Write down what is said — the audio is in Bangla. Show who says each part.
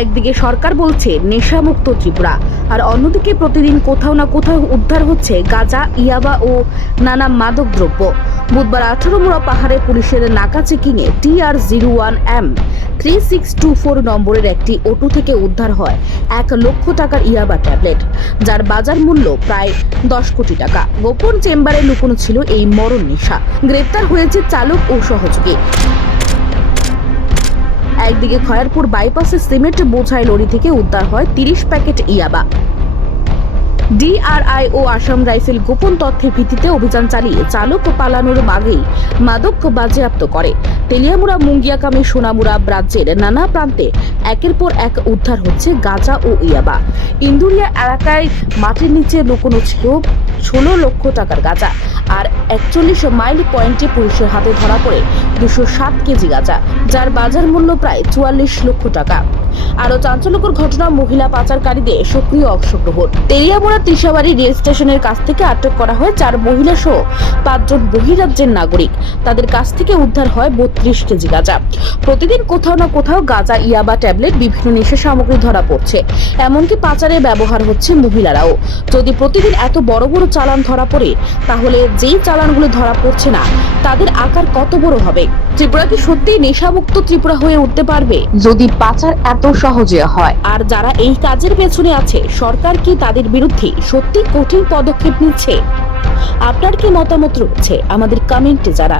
Speaker 1: একদিকে সরকার বলছে নেশামুক্ত ত্রিপুরা, আর অন্যদিকে প্রতিদিন কোথাও না কোথাও উদ্ধার হচ্ছে গাঁজা, ইয়াবা ও নানা মাদক দ্রব্য বুধবার আঠারো মোড়া পাহাড়ে পুলিশের নাকা চেকিংয়ে T R zero one M three six two four নম্বরের একটি অটো থেকে উদ্ধার হয় এক লক্ষ টাকার ইয়াবা ট্যাবলেট, যার বাজার মূল্য প্রায় দশ কোটি টাকা। গোপন চেম্বারে লুকোনো ছিল এই মরণ নেশা। গ্রেপ্তার হয়েছে চালক ও সহযোগী। একদিকে খয়ারপুর বাইপাসে সিমেন্ট বোঝাই লরি থেকে উদ্ধার হয় তিরিশ প্যাকেট ইয়াবা। ডিআরআই ও আসাম রাইফেল গোপন তথ্যের ভিত্তিতে অভিযান চালিয়ে চালক পালানোর আগেই মাদক বাজেয়াপ্ত করে। তেলিয়ামুড়া, মুঙ্গিয়াকামী, সোনামুড়া রাজ্যের নানা প্রান্তে একের পর এক উদ্ধার হচ্ছে গাঁজা ও ইয়াবা। ইন্দুরিয়া এলাকায় মাটির নিচে লুকোনো ছিল ষোলো লক্ষ টাকার গাঁজা। আর একচল্লিশ মাইল পয়েন্টে পুলিশের হাতে ধরা পড়ে দুশো সাত কেজি গাঁজা, যার বাজার মূল্য প্রায় চুয়াল্লিশ লক্ষ টাকা। আরও চাঞ্চল্যকর ঘটনা মহিলা পাচারকারীদের সক্রিয় অংশগ্রহণ। তেলিয়ামোড়া ত্রিশাবাড়ি রেল স্টেশনের কাছ থেকে আটক করা হয় চার মহিলা সহ পাঁচজন বহিরাজ্যের নাগরিক। তাদের কাছ থেকে উদ্ধার হয় বত্রিশ কেজি গাঁজা। প্রতিদিন কোথাও না কোথাও গাঁজা ইয়াবা ট্যাবলেট, বিভিন্ন নেশা সামগ্রী ধরা পড়ছে। এমনকি পাচারে ব্যবহার হচ্ছে মহিলারাও। যদি প্রতিদিন এত বড় বড় চালান ধরা পড়ে, তাহলে যেই চালানগুলো ধরা পড়ছে না। তাদের আকার কত বড় হবে? ত্রিপুরা কি সত্যি নেশামুক্ত ত্রিপুরা হয়ে উঠতে পারবে? যদি পাচার এত সহজে হয়। আর যারা এই কাজের পেছনে আছে সরকার কি তাদের বিরুদ্ধে সত্যি কঠিন পদক্ষেপ নিচ্ছে? আপনার কি মতামত রয়েছে? আমাদের কমেন্টে জানান।